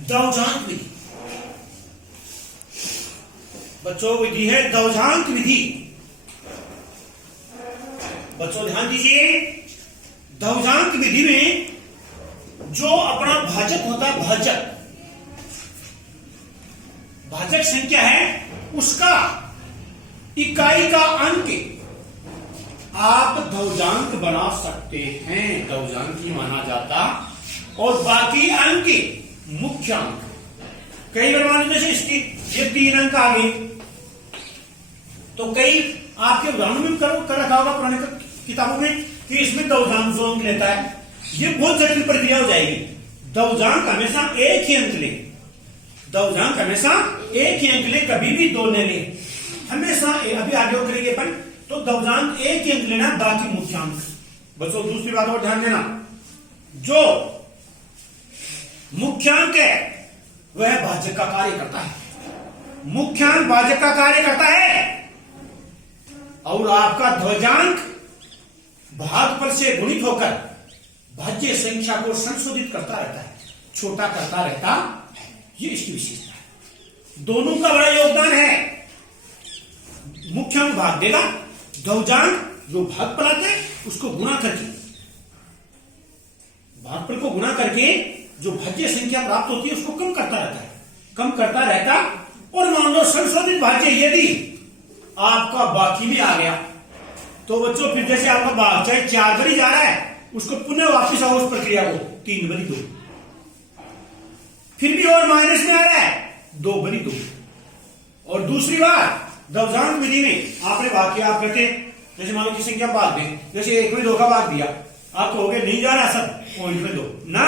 दौजांक विधि। बच्चों विधि है दौजांक विधि। बच्चों ध्यान दीजिए, दौजांक विधि में जो अपना भाजक होता है, भाजक संख्या है, उसका इकाई का अंक आप दौजांक बना सकते हैं, दौजांक ही माना जाता, और बाकी अंक मुख्य अंक। कई बार मान लीजिए इसकी ये 3 अंक आ गए, तो कई आपके उदाहरणों में कर रखा होगा पुराने किताबों में कि इसमें दौजांक 2 अंक लेता है। ये बहुत जटिल प्रक्रिया हो जाएगी। दौजांक हमेशा एक ही अंक ले, दौजांक हमेशा एक ही अंक ले, कभी भी 2 न ले, हमेशा। अभी आगे और करेंगे अपन, तो दौजांक एक ही अंक लेना, बाकी मुख्य अंक। बच्चों दूसरी बात और ध्यान देना, जो मुख्यांक है वह भाजक का कार्य करता है, मुख्यांक भाजक का कार्य करता है, और आपका ध्वजांक भागफल से गुणित होकर भाज्य संख्या को संशोधित करता रहता है, छोटा करता रहता है। ये इसकी विशेषता है। दोनों का बड़ा योगदान है। मुख्यांक भाग देगा, ध्वजांक जो भागफल आते हैं उसको गुणा करके, भागफल को गुणा करके जो भाज्य संख्या प्राप्त होती है उसको कम करता रहता है, कम करता रहता। और मान लो संशोधित भाज्य यदि आपका बाकी में आ गया, तो बच्चों फिर जैसे आपका भाग चाहे 4 बरी जा रहा है, उसको पुनः वापिस आओ उस प्रक्रिया को 3 बरी 2, फिर भी और माइनस में आ रहा है 2 बरी 2। और दूसरी बार दौजांक विधि में आपने भाग किया, आप कहते जैसे मान लो की संख्या भाग दें, जैसे 1 में 2 का भाग दिया, आप कहोगे नहीं जा रहा सब पॉइंट में 2 ना,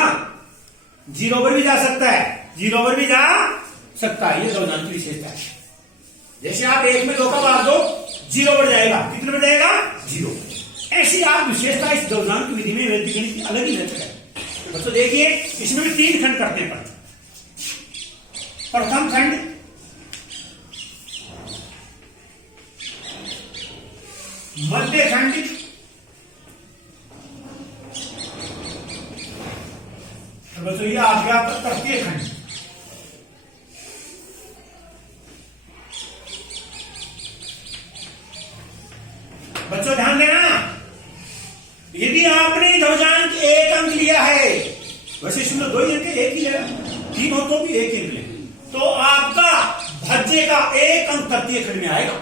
0 पर भी जा सकता है, 0 पर भी जा सकता है। ये दौजांक की विशेषता है। जैसे आप 1 में 2 का भाग दो, 0 पर जाएगा, कितने पर जाएगा 0। ऐसी आप विशेषता इस दौजांक की विधि में वृद्धि गणित की अलग ही मेथड है। बच्चों देखिए, इसमें भी 3 खंड करते हैं। प्रथम खंड मध्य खंड, बच्चों ये आ गया तृतीय खंड। बच्चों ध्यान देना, यदि आपने ध्वजांक 1 अंक लिया है, वैसे इसमें 2 ही अंक, 1 ही लेना, 3 हो तो भी 1 अंक ले, तो आपका भाज्य का 1 अंक तृतीय खंड में आएगा।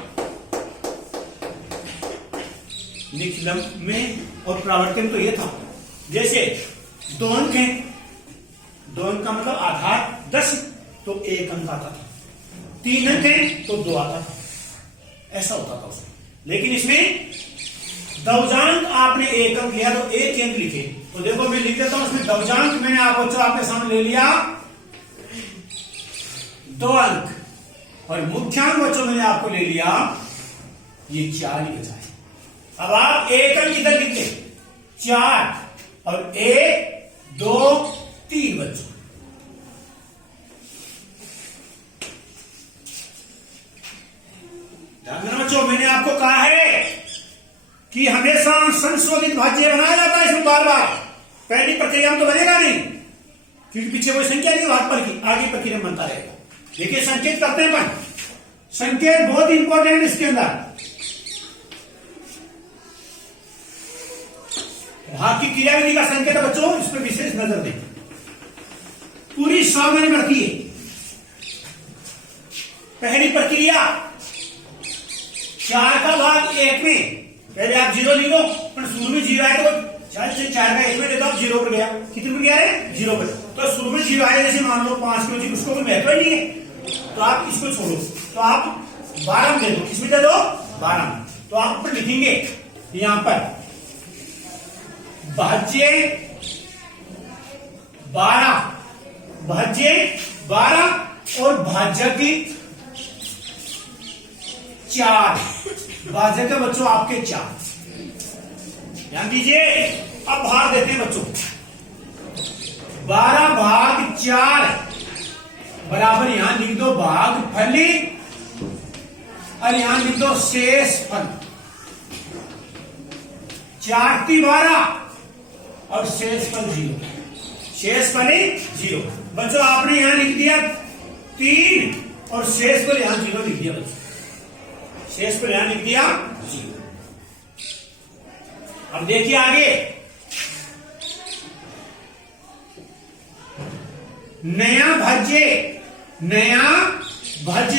निखिलम में और प्रावर्तन तो ये था, जैसे 2 अंक हैं, 2 अंक का मतलब आधार 10, तो 1 अंक आता था, 3 अंक हैं तो 2 आता था, ऐसा होता था उसमें। लेकिन इसमें दौजांक आपने 1 अंक लिया तो 1 अंक लिखे, तो देखो मैं लिख देता हूं उसमें दौजांक मैंने आप बच्चों आपके सामने ले लिया 2 अंक, और मुख्यांक बच्चों मैंने आपको ले लिया ये 4 ही बचा है। अब आप 1 अंक इधर लिखते 4 और 1 2 3 बच्चों। ध्यान देना बच्चों, मैंने आपको कहा है कि हमेशा संशोधित भाज्य बनाया जाता है इसमें बार बार। पहली प्रक्रिया में तो बनेगा नहीं, क्योंकि पीछे कोई संख्या नहीं भागफल की, आगे प्रक्रिया में बनता रहेगा। देखिए संकेत करते हैं अपन, संकेत बहुत इंपॉर्टेंट इसके अंदर। भाग की क्रियाविधि का संकेत है बच्चों, इस पर विशेष नजर दें, पूरी सावधानी बरती है। पहली प्रक्रिया 4 का भाग 1 में, पहले आप 0 लिखो, पर शुरू में 0 आए तो 4 का 1 में देता हूं, 0 पर गया, कितने पर गया है 0 पर। तो शुरू में 0 आए, जैसे मान लो 5 किलो, उसको कोई महत्व नहीं है, तो आप इसको छोड़ो, तो आप 12 में दे दो, किसमें दे दो 12 में। तो आप ऊपर लिखेंगे यहां पर भाज्य 12, भाज्य 12 और भाजक 4, भाजक बच्चों आपके 4। ध्यान दीजिए, अब भाग देते हैं बच्चों, 12 भाग 4 बराबर यहां लिख दो भागफल, और यहां लिख दो शेष फल। 4 × 12 और शेष फल 0। शेषफल 0। बच्चों आपने यहां लिख दिया 3 और शेषफल यहां 0 लिख दिया बच्चों, शेषफल यहां लिख दिया 0। अब देखिए आगे, नया भाज्य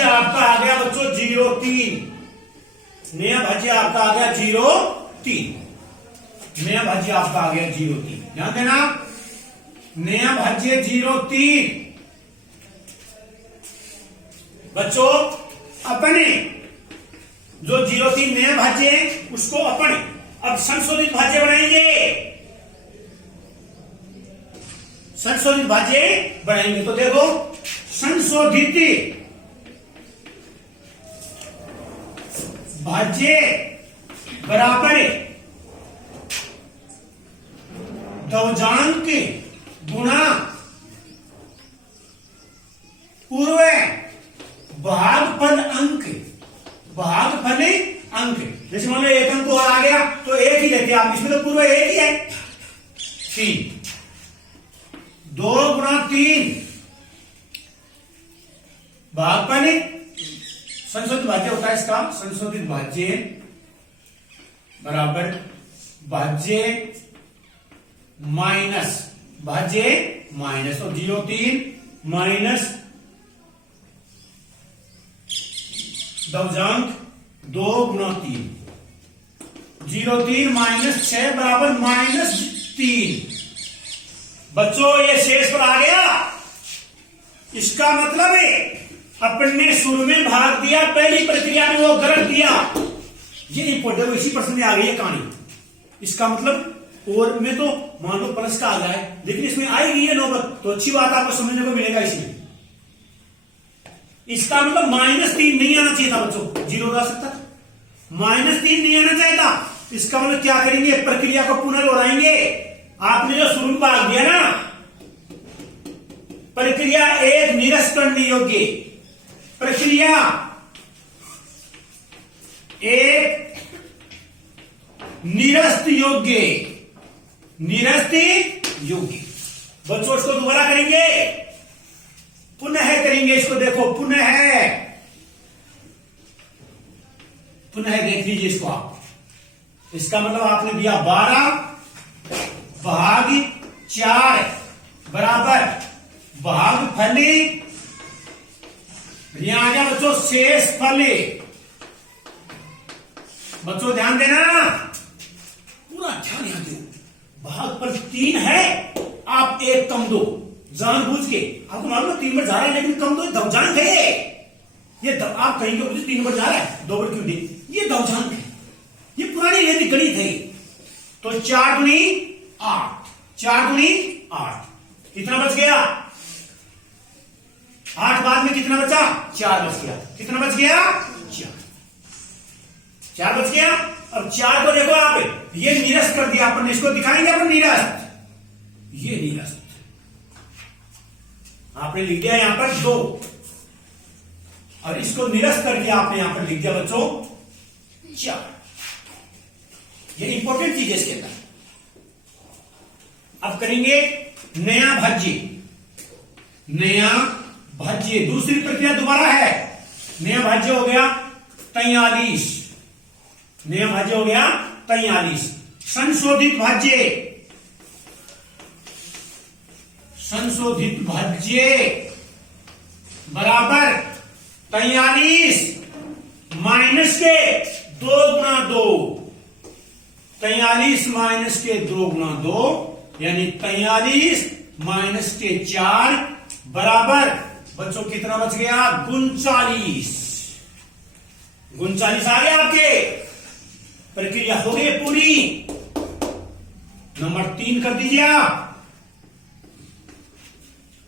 आपका आ गया बच्चों 0,3। नया भाज्य आपका आ गया 0,3। नया भाज्य आपका आ गया 0,3। ध्यान देना, नया भाज्य 0,3। बच्चों अपने जो 0,3 नया भाज्य है उसको अपने अब संशोधित भाज्य बनाएंगे, संशोधित भाज्य बनाएंगे। तो देखो, संशोधित भाज्य बराबर दवजांक गुणा पूर्व भागफल अंक। भागफल अंक जैसे मान लो एक अंक और आ गया तो एक ही लेते हैं आप, इसमें तो पूर्व एक ही है 3। 2 गुणा 3 भागफल, संशोधित भाज्य होता है इसका, संशोधित भाज्य बराबर भाज्य माइनस और 0,3 माइनस दवजांक 2 गुणा 3। 0,3 माइनस 6 बराबर -3। बच्चों ये शेष पर आ गया। इसका मतलब है अपन ने शुरू में भाग दिया, पहली प्रक्रिया में वो गलत दिया। ये इंपोर्टेंट, इसी प्रश्न में आ गई है कहानी। इसका मतलब और में तो मान लो प्लस का आ जाए, लेकिन इसमें आएगी ये नौबत, तो अच्छी बात आपको समझने को मिलेगा इसमें। इसका मतलब -3 नहीं आना चाहिए था बच्चों, 0 आ सकता, -3 नहीं आना चाहिए था। इसका मतलब क्या करेंगे, प्रक्रिया को पुनर्दोहराएंगे। आपने जो शुरू में भाग दिया ना, प्रक्रिया 1 निरस्त करने योग्य, प्रक्रिया 1 निरस्त योग्य, निरस्त योग्य। बच्चों इसको दोबारा करेंगे, पुनः करेंगे इसको। देखो पुनः देख लीजिए इसको आप। इसका मतलब आपने दिया 12 भाग 4 बराबर भागफल, यहां आ गया बच्चों शेषफल। बच्चों ध्यान देना, पूरा ध्यान यहां दो। भागफल 3 है, आप 1 कम दो जानबूझ के। आपको मालूम है 3 बार जा रहा है लेकिन कम दो, दवजांक है ये। आप कहेंगे मुझे 3 बार जा रहा है, 2 बार क्यों दे, ये दवजांक है, ये पुरानी लेती गणित है। तो 4 दूनी 8, 4 दूनी 8, कितना बच गया 8 बाद में कितना बचा 4 बच गया। कितना बच गया 4 बच गया। अब 4 को देखो आप, ये निरस्त कर दिया अपन, इसको दिखाएंगे अपन निरस्त, ये निरस्त आपने लिख दिया यहां पर 2, और इसको निरस्त करके आपने यहां पर लिख दिया बच्चों 4। ये इंपॉर्टेंट चीज है इसके अंदर। अब करेंगे नया भाज्य, नया भाज्य दूसरी प्रक्रिया दोबारा है। नया भाज्य हो गया 43, नया भाज्य हो गया 43। संशोधित भाज्य, संशोधित भाज्य बराबर 43 माइनस के 2 गुणा 2, 43 माइनस के 2 गुणा 2 यानी 43 माइनस के 4 बराबर बच्चों कितना बच गया 39। 39 आ गया आपके, प्रक्रिया हो गई पूरी। नंबर 3 कर दीजिए आप।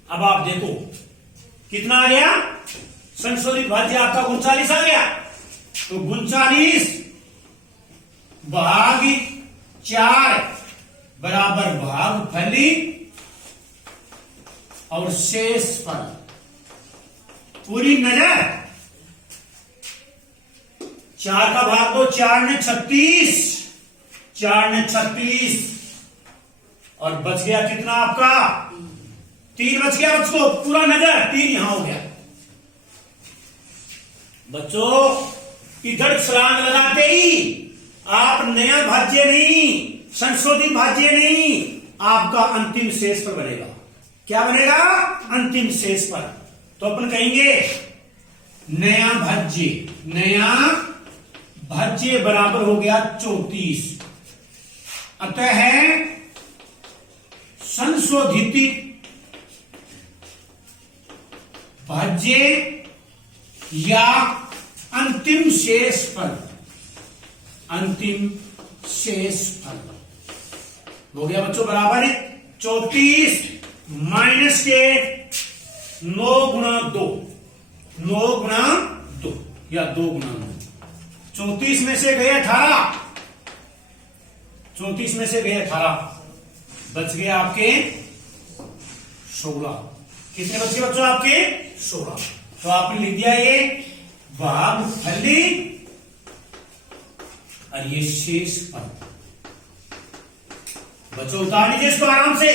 अब आप देखो कितना आ गया, संशोधित भाज्य आपका 39 आ गया। तो 39 भाग 4 बराबर भागफल और शेषफल। पूरी नजर 4 का भाग दो, 4 ने 36, 4 ने 36 और बच गया कितना आपका 3 बच गया बच्चों, पूरा नजर 3 यहां हो गया। बच्चों इधर छलांग लगाते ही आप नया भाज्य नहीं, संशोधित भाज्य नहीं, आपका अंतिम शेष पर बनेगा। क्या बनेगा? अंतिम शेष पर। तो अपन कहेंगे नया भाज्य बराबर हो गया 34। अतः संशोधित भाज्य या अंतिम शेष फल हो गया बच्चों बराबर 34 माइनस के 9 गुणा 2 या 2 गुणा 9। 34 में से गए 18, 34 में से गए 18, बच गए आपके 16। कितने बच गए बच्चों आपके? 16। तो आपने लिख दिया ये भागफली और ये शेष फल। बच्चों उतार लीजिए इसको आराम से।